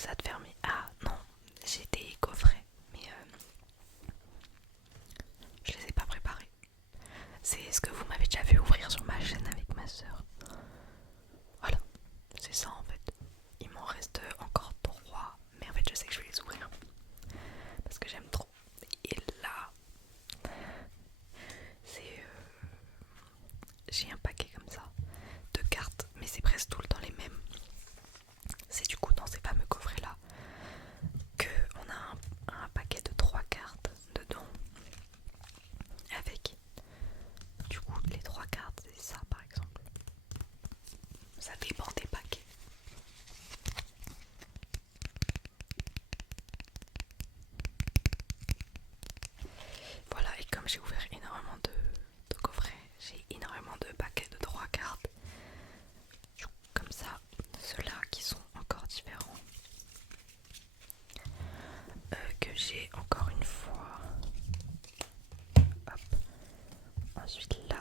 ça de fermer. Ah non, j'ai des coffrets, mais je les ai pas préparés. C'est ce que vous m'avez déjà vu ouvrir sur ma chaîne avec ma soeur. Voilà, c'est ça en fait. Il m'en reste encore 3, mais en fait je sais que je vais les ouvrir parce que j'aime trop. Et là, c'est j'ai un paquet comme ça de cartes, mais c'est presque tout le temps les mêmes. C'est du coup dans ces fameux coffrets là que on a un paquet de 3 cartes dedans avec du coup les 3 cartes, c'est ça par exemple. Ça dépend des paquets. Voilà, et comme j'ai ouvert énormément de coffrets, j'ai énormément de paquets de 3 cartes. Du coup, comme ça, ceux-là qui sont encore différents, que j'ai encore une fois. Hop. Ensuite là,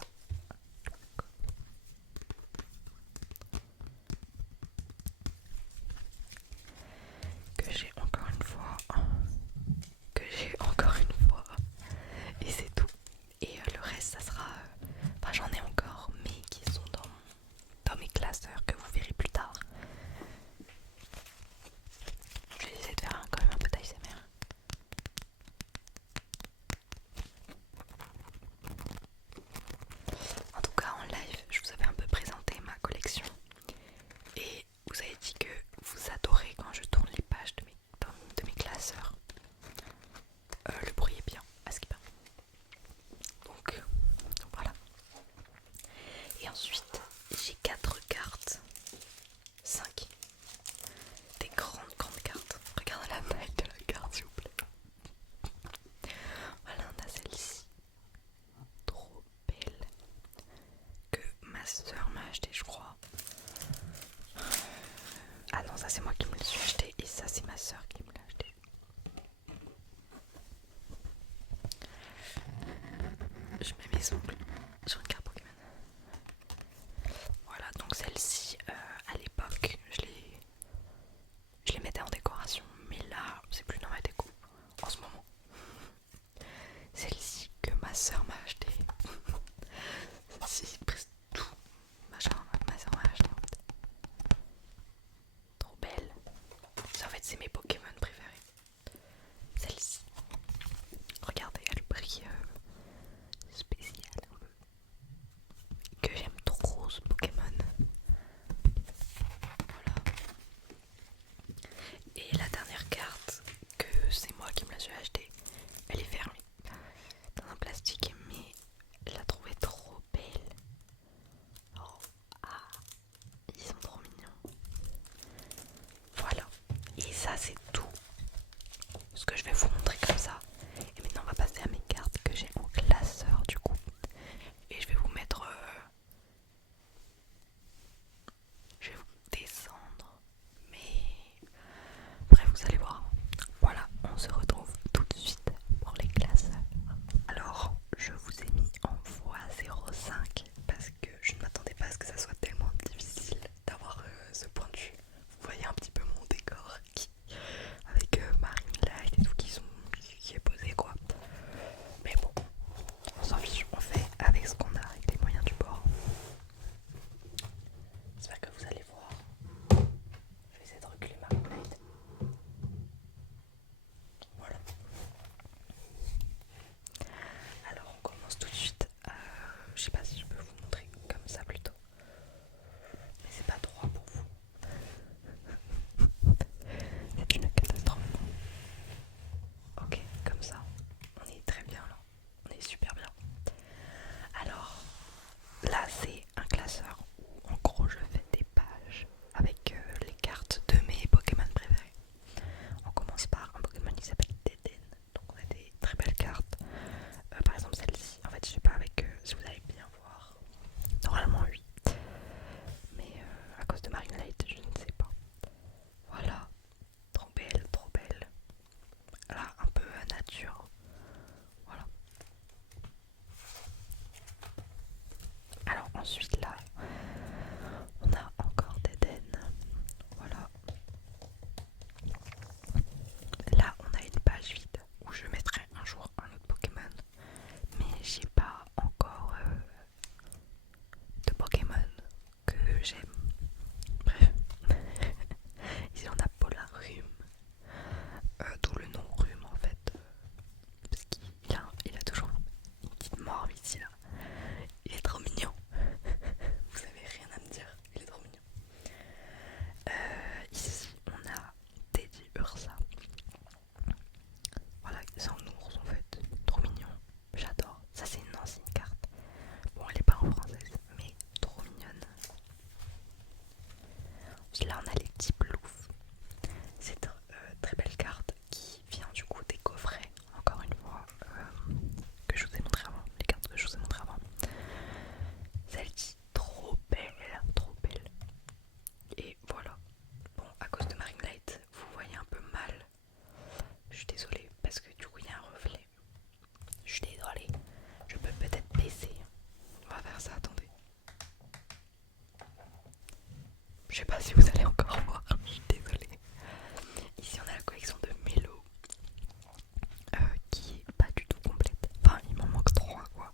que j'ai encore une fois, que j'ai encore une fois, et c'est tout. Et le reste, ça sera, enfin j'en ai encore, mais qui sont dans mes classeurs que vous verrez plus tard. Je vais essayer de faire quand même un peu d'ASMR. En tout cas en live, je vous avais un peu présenté ma collection et vous avez dit que vous adorez quand je tourne les pages de mes classeurs. Le bruit est bien, à ce qui paraît. Donc voilà. Et ensuite, j'ai 4 cartes. 5. Des grandes cartes. Regardez la taille de la carte s'il vous plaît. Voilà, on a celle-ci. Trop belle. Que ma soeur m'a acheté je crois. Ah non, ça c'est moi qui me le suis acheté. Et ça c'est ma soeur qui me l'a acheté. Je mets mes ongles sur une carte Pokémon. Voilà, donc celle-ci, à l'époque, je les mettais en décoration. Mais là, c'est plus dans ma déco en ce moment. Celle-ci que ma soeur m'a acheté. C'est presque tout. Ma soeur m'a acheté. Trop belle. Ça, en fait, c'est mes Pokémon préférés. Celle-ci. Regardez, elle brille spécial. Que j'aime trop ce Pokémon. Voilà. Et la dernière carte, que c'est moi qui me la suis achetée, elle est fermée dans un plastique, mais je la trouvais trop belle. Oh, ah, ils sont trop mignons. Voilà. Et ça, c'est tout ce que je vais vous montrer comme ça. Et maintenant, on va passer à mes cartes que j'ai en classeur du coup. Et je vais vous mettre. Je vais vous descendre. Mais bref, vous allez voir. Voilà, on se retrouve tout de suite pour les classeurs. Alors, je vous ai mis en x05 parce que je ne m'attendais pas à ce que ça soit tellement difficile d'avoir ce point de vue. Vous voyez un petit peu mon décor avec Marine Light et tout qui est posé quoi. Mais bon, on s'en fiche, on fait avec ce qu'on a, avec les moyens du bord. J'espère que vous allez voir. Je vais essayer de reculer Marine Light. sais pas si vous allez encore voir, je suis désolée. Ici on a la collection de Mélo qui est pas du tout complète. Enfin il m'en manque 3 quoi.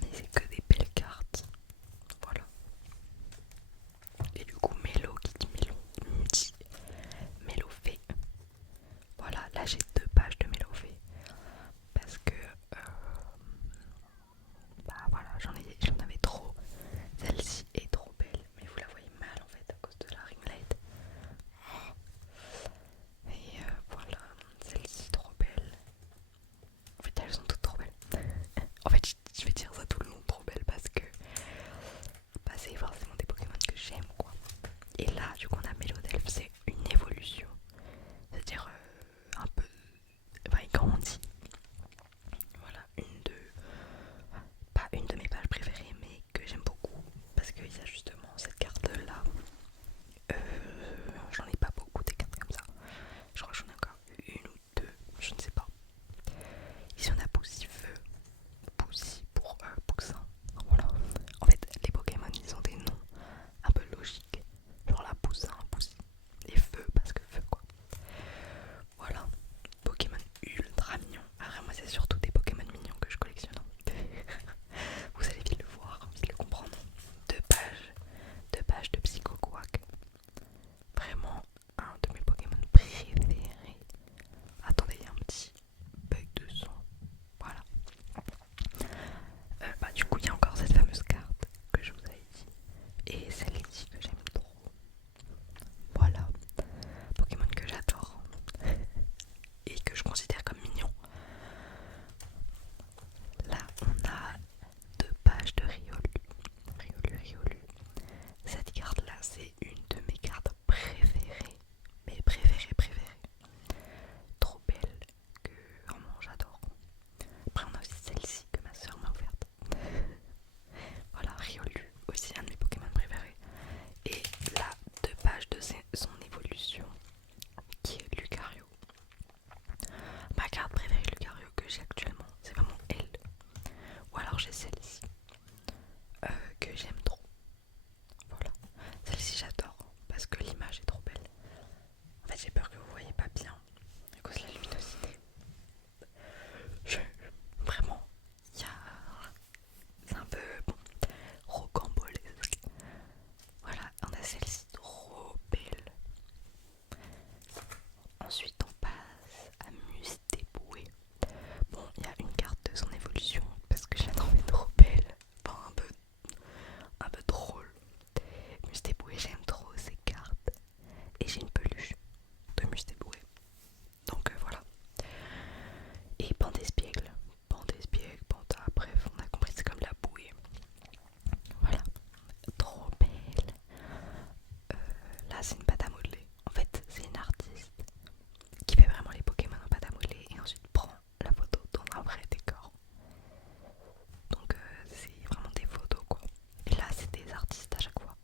Mais c'est que des belles cartes. Voilà. Et du coup Mélo qui dit Mélo dit Mélo fait. Voilà, là j'ai 2 pages de Mélo fait. Parce que bah voilà, j'en avais trop. Celle-ci est trop belle, mais vous la voyez mal en fait à cause de la ring light. Et voilà, celle-ci trop belle. En fait, elles sont toutes trop belles. En fait, je vais dire ça tout le long, trop belle, parce que bah, c'est forcément des Pokémon que j'aime quoi. Et là, du coup, on a Mélodelph, c'est une évolution. C'est-à-dire un peu. Enfin, il grandit. Voilà, pas une de mes pages préférées, mais que j'aime beaucoup. Parce qu'il y a justement cette carte-là. J'en ai pas beaucoup des cartes comme ça. Je crois que j'en ai encore une ou deux, je ne sais pas. Ici on a Poussifeu, Poussi pour Poussin. Voilà. En fait, les Pokémon ils ont des noms un peu logiques. Genre la Poussin, Poussi. Et Feu parce que Feu quoi. Voilà. Pokémon ultra mignon. Alors moi c'est surtout des Pokémon mignons que je collectionne. Vous allez vite le voir, vite le comprendre. 2 pages de Psycho Quack. Vraiment un de mes Pokémon préférés. Attendez, il y a un petit bug de son. Voilà. Bah du coup il y a encore cette fameuse carte que je vous avais dit. Et celle-ci que j'aime trop. Voilà. Pokémon que j'adore. Et que je considère comme mignon. Là on a 2 pages de Riolu. Riolu. Cette carte là c'est une de mes cartes préférées. Mes préférées. Trop belle. Que vraiment j'adore. Après on a aussi celle-ci que ma soeur m'a offerte. Voilà, Riolu, aussi un de mes Pokémon préférés. Et là, 2 pages de son évolution, qui est Lucario. Ma carte préférée Lucario que j'ai actuellement, c'est vraiment elle. Ou alors j'ai celle-ci, que j'aime trop. Voilà, celle-ci j'adore, parce que l'image est trop belle. En fait j'ai peur que vous voyez pas bien, à cause de la luminosité. Vraiment, c'est un peu bon, rocambolesque. Voilà, on a celle-ci trop belle. Ensuite on passe à Mustéboué. Bon, il y a une carte de son évolution parce que je la trouvais trop belle. Enfin un peu drôle. Mustéboué, j'aime trop ces cartes. Et j'ai une peluche de Mustéboué. Donc voilà. Et Pandespiègle, Panda, bref, on a compris, c'est comme la bouée. Voilà, trop belle. Là, c'est une pâte à modeler. En fait, c'est une artiste qui fait vraiment les Pokémon en pâte à modeler et ensuite prend la photo dans un vrai décor. Donc, c'est vraiment des photos quoi. Et là, c'est des artistes à chaque fois.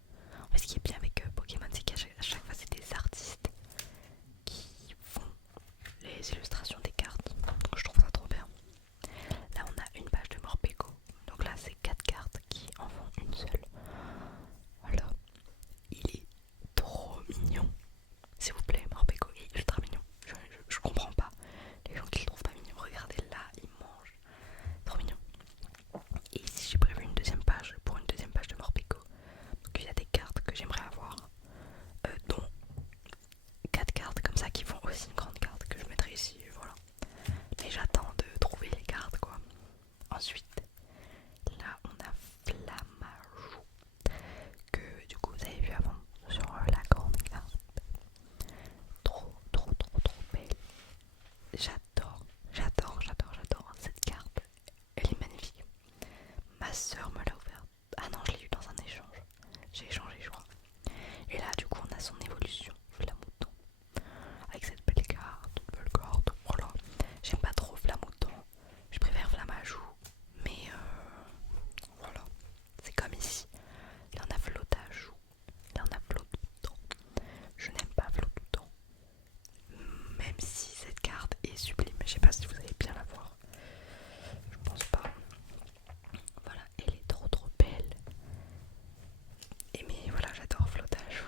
En fait, ce qui est bien avec Pokémon, c'est qu'à chaque fois, c'est des artistes qui font les illustrations des cartes. Donc, je trouve ça trop bien. Là, on a une page de Morpeko. Donc là, c'est 4 cartes qui en font une seule. Voilà. Il est trop mignon. S'il vous plaît, Morpeko, il est ultra mignon. Je comprends pas les gens qui le trouvent pas mignon. Regardez là, il mange. Trop mignon. Et ici, j'ai prévu une deuxième page pour une deuxième page de Morpeko. Donc il y a des cartes que j'aimerais avoir. Dont 4 cartes comme ça qui font aussi une grande carte que je mettrai ici. Voilà. Mais j'attends de trouver les cartes quoi. Ensuite, là on a Flammajou que du coup vous avez vu avant sur la grande carte. Trop belle. J'adore cette carte. Elle est magnifique. Ma soeur me l'a offerte. Ah non, je l'ai eu dans un échange. J'ai échangé je crois. Et là du coup on a son évolution, Flamouton. Avec cette belle carte, voilà. J'aime pas trop Flamouton. Je préfère Flammajou. Mais voilà. C'est comme ici. Il y en a Flotajou. Il y en a Flottoutan. Je n'aime pas Flottoutan. Même si cette carte est sublime. Je sais pas si vous allez bien la voir. Je pense pas. Voilà, elle est trop belle. Et mais voilà, j'adore Flotage.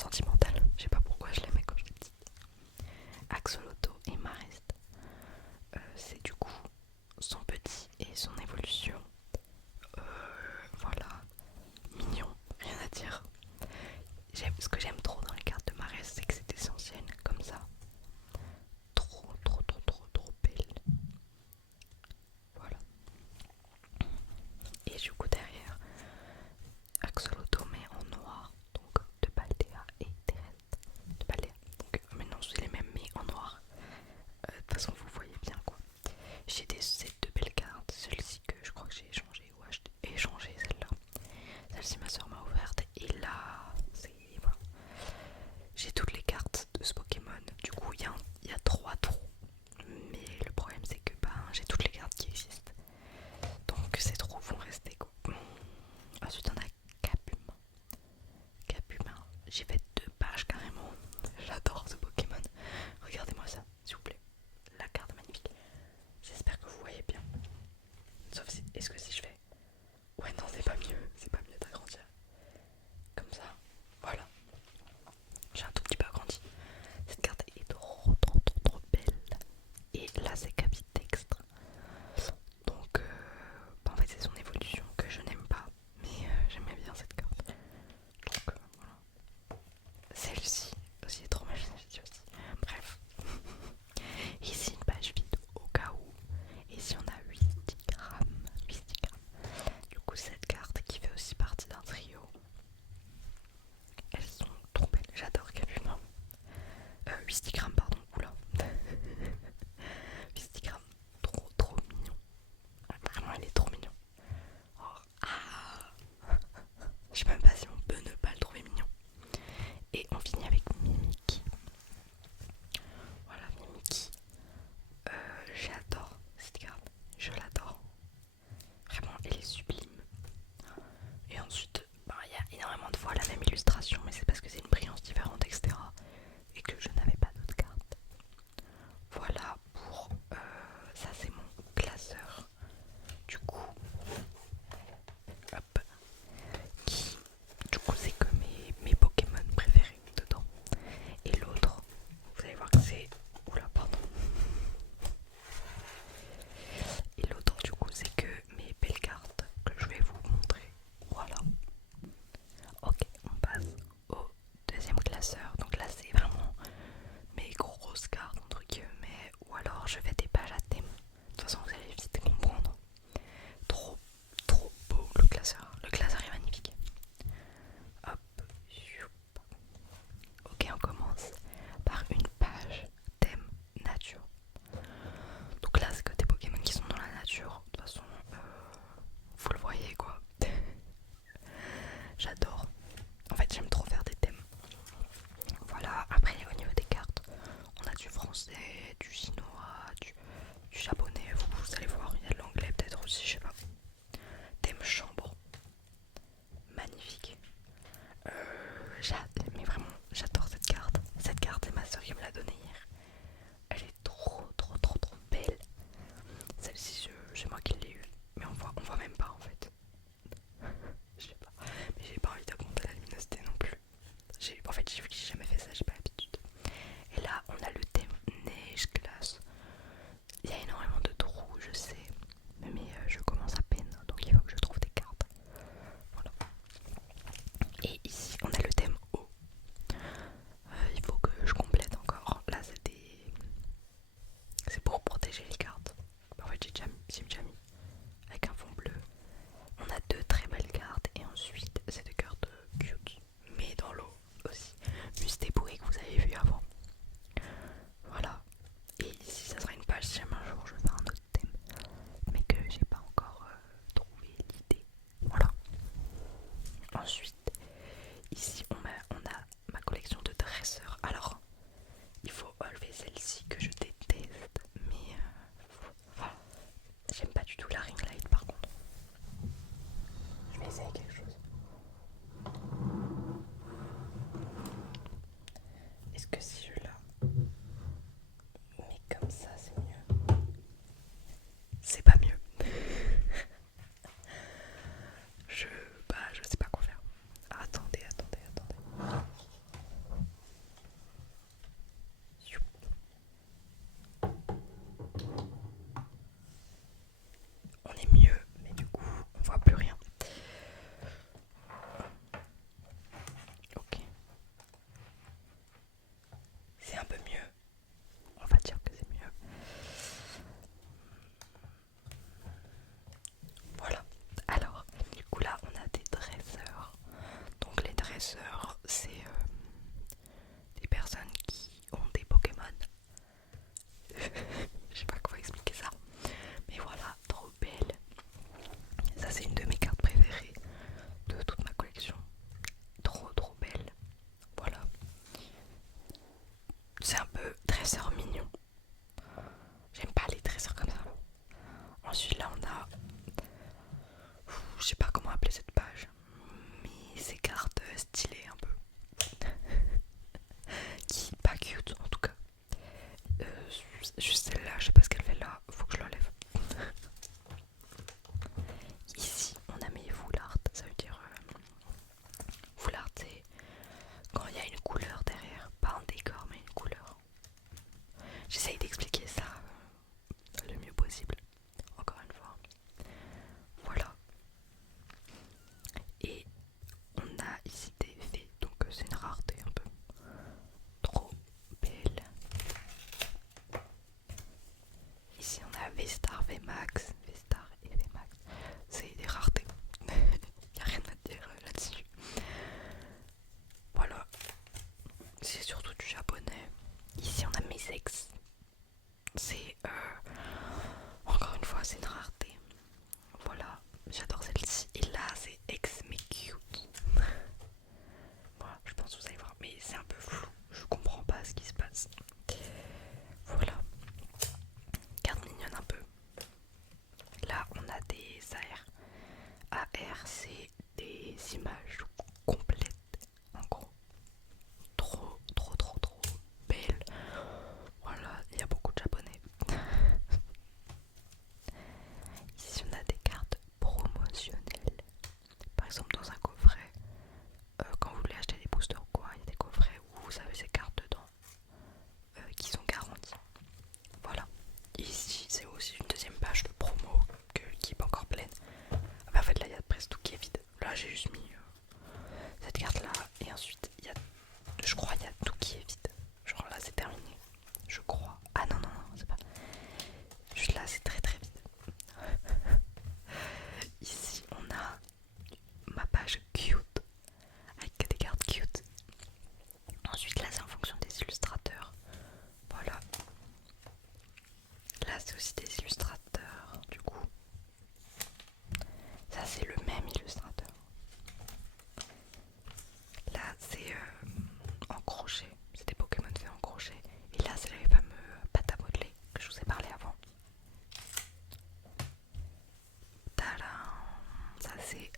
sentimentale. Je sais pas pourquoi je l'aimais quand j'étais petite. Axolotl et Marest, c'est du coup son petit et son évolution. Euh, voilà, mignon, rien à dire. Ce que j'aime trop dans les cartes de Marest, c'est que c'est essentiel comme ça. Trop, trop, trop, trop, trop belle. Voilà. Et du coup derrière, Axolotl mais en noir, donc de Paldea et Terrestre de Paldea. Donc maintenant c'est les mêmes mais en noir. De toute façon vous voyez bien quoi. J'ai des sets de belles cartes, celle-ci que je crois que j'ai échangé ou acheté, échangé celle-là. Celle-ci ma soeur m'a ouverte et là c'est voilà. J'ai toutes les cartes de ce Pokémon. Du coup il y a 3 trous. Mais le problème c'est que ben, j'ai toutes les cartes qui existent. Donc ces trous vont rester quoi. Ensuite on a Capumin. Capumin, j'ai fait 2 pages carrément. J'adore ce Pokémon. Regardez-moi ça, s'il vous plaît. La carte est magnifique. J'espère que vous voyez bien. Sauf si, est-ce que si je fais... Ouais non c'est pas mieux d'agrandir. Comme ça, voilà. J'ai un tout petit peu agrandi. Cette carte est trop trop trop trop belle. Et là c'est Capitextre. Donc en fait c'est son évolution que je n'aime pas. Mais j'aimais bien cette carte. Donc voilà. Celle-ci aussi est trop magnifique aussi. Bref. Ici une page vide au cas où. Ici on a 8 grammes. 8 grammes. Du coup cette carte qui fait aussi partie d'un trio. Elles sont trop belles. J'adore Capumin. 8 grammes pardon. Oula. 8 grammes. Trop trop mignon. Vraiment elle est trop mignon. Oh, ah. Je sais même pas si on peut ne pas le trouver mignon. Et on finit avec Mimikyu. Voilà Mimikyu. J'adore cette carte. Je l'adore. Vraiment elle est sublime. Et ensuite, bah, il y a énormément de fois la même illustration, mais c'est parce que c'est une brillance différente, etc. Et que je n'avais pas d'autres cartes. Voilà pour ça, c'est mon classeur. Du coup, hop, qui, du coup, c'est que mes Pokémon préférés dedans. Et l'autre, vous allez voir que c'est. Oula, pardon. Et l'autre, du coup, c'est que mes belles cartes que je vais vous montrer. Voilà. Ok, on passe au deuxième classeur. Donc là, c'est vraiment mes grosses cartes, entre guillemets. Ou alors, je fais des pages à thème. De toute façon, vous allez vite comprendre. Trop, trop beau le classeur. Le classeur est magnifique. Hop. Ok, on commence par une page thème nature. Donc là, c'est que des Pokémon qui sont dans la nature. De toute façon, vous le voyez quoi. J'adore. En fait, j'aime trop faire des thèmes. Voilà, après au niveau des cartes, on a du français, du chinois, du japonais. Vous allez voir, il y a de l'anglais peut-être aussi, je sais pas. Thème chambre. Magnifique. Mais vraiment, j'adore cette carte. Cette carte, c'est ma soeur qui me l'a donnée hier. Elle est trop, trop, trop, trop belle. Celle-ci, c'est moi qui l'ai eue. Mais on voit même pas en fait. Je sais pas. Mais j'ai pas envie d'augmenter la luminosité non plus. En fait, j'ai jamais fait ça, j'ai pas l'habitude. Et là, on a le thème neige, glace. Il y a énormément de trous, je sais. Mais je commence à peine, donc il faut que je trouve des cartes. Voilà. Et ici, on a le thème eau. Il faut que je complète encore. Là, c'est pour protéger les cartes. En fait, j'ai déjà mis avec un fond bleu. On a 2 très belles cartes et ensuite c'est 2 cartes cute, mais dans l'eau aussi. Mustéboué que vous avez vu avant. Voilà. Et ici, ça sera une page si jamais un jour je veux faire un autre thème, mais que j'ai pas encore trouvé l'idée. Voilà. Ensuite, ici on a ma collection de dresseurs. Alors, il faut enlever celle-ci que je déteste, mais voilà. J'aime pas du tout la ring light par contre. Je vais essayer quelque chose. Est-ce que si je la mets comme ça, c'est mieux? C'est pas mieux. je sais pas quoi faire. Attendez. c'est des personnes qui ont des Pokémon. Je sais pas comment expliquer ça. Mais voilà, trop belle. Ça c'est une de mes cartes préférées de toute ma collection. Trop belle. Voilà. C'est un peu trésor mignon. J'aime pas les trésors comme ça. Ensuite là on a... Je sais pas comment appeler cette page. Mais ces cartes stylées un peu. Qui pas cute en tout cas. Juste celle-là, je sais pas ce qu'elle fait là. Faut que je l'enlève. Ici on a mis full art. Ça veut dire... full art c'est quand il y a une couleur derrière. Pas un décor mais une couleur. J'essaye d'expliquer ça le mieux possible. Encore une fois. Voilà. Et on a ici des fées, donc c'est une rareté un peu. Trop belle. Ici on a Vestar, Vmax, Vestar et Vmax. C'est des raretés. Y a rien à dire là-dessus. Voilà. C'est surtout du japonais. Ici on a mes ex. C'est encore une fois c'est une rareté. Voilà, j'adore celle-ci. Et là c'est ex mais cute. Voilà, je pense que vous allez voir, mais c'est un peu flou. Je comprends pas ce qui se passe. Voilà. Carte mignonne un peu. Là on a des AR. AR c'est des images complètes. En gros. Trop belle. Voilà, il y a beaucoup de japonais. Ici on a des cartes promotionnelles. Par exemple dans un coffret, quand vous voulez acheter des boosters ou quoi, il y a des coffrets où vous avez ces cartes dedans qui sont garanties. Voilà. Ici c'est aussi une deuxième page de promo qui est pas encore pleine. Ah bah en fait là il y a presque tout qui est vide. Là j'ai juste mis cette carte là et ensuite il y a, je crois il y a tout qui est vide. Genre là c'est terminé. Je crois. Ah non c'est pas. Juste là c'est très vide. Ici on a ma page cute avec des cartes cute. Ensuite là c'est en fonction des illustrateurs. Voilà. Là c'est aussi des illustrateurs du coup. Ça c'est le même illustrateur. Là c'est en crochet. C'est des Pokémon faits en crochet. Et là c'est les fameux pâtes à modeler que je vous ai parlé avant. Tadam. Ça c'est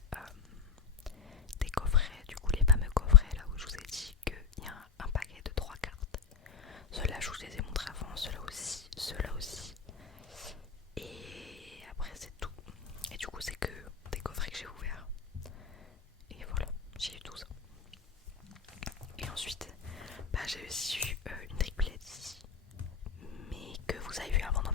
des coffrets, du coup les fameux coffrets là où je vous ai dit qu'il y a un paquet de 3 cartes. Ceux-là je vous les ai montrés avant, ceux-là aussi. Et après c'est tout. Et du coup c'est que des coffrets que j'ai ouverts. Et voilà, j'ai eu tout ça. Et ensuite, j'ai aussi eu une triplette ici. Mais que vous avez vu avant dans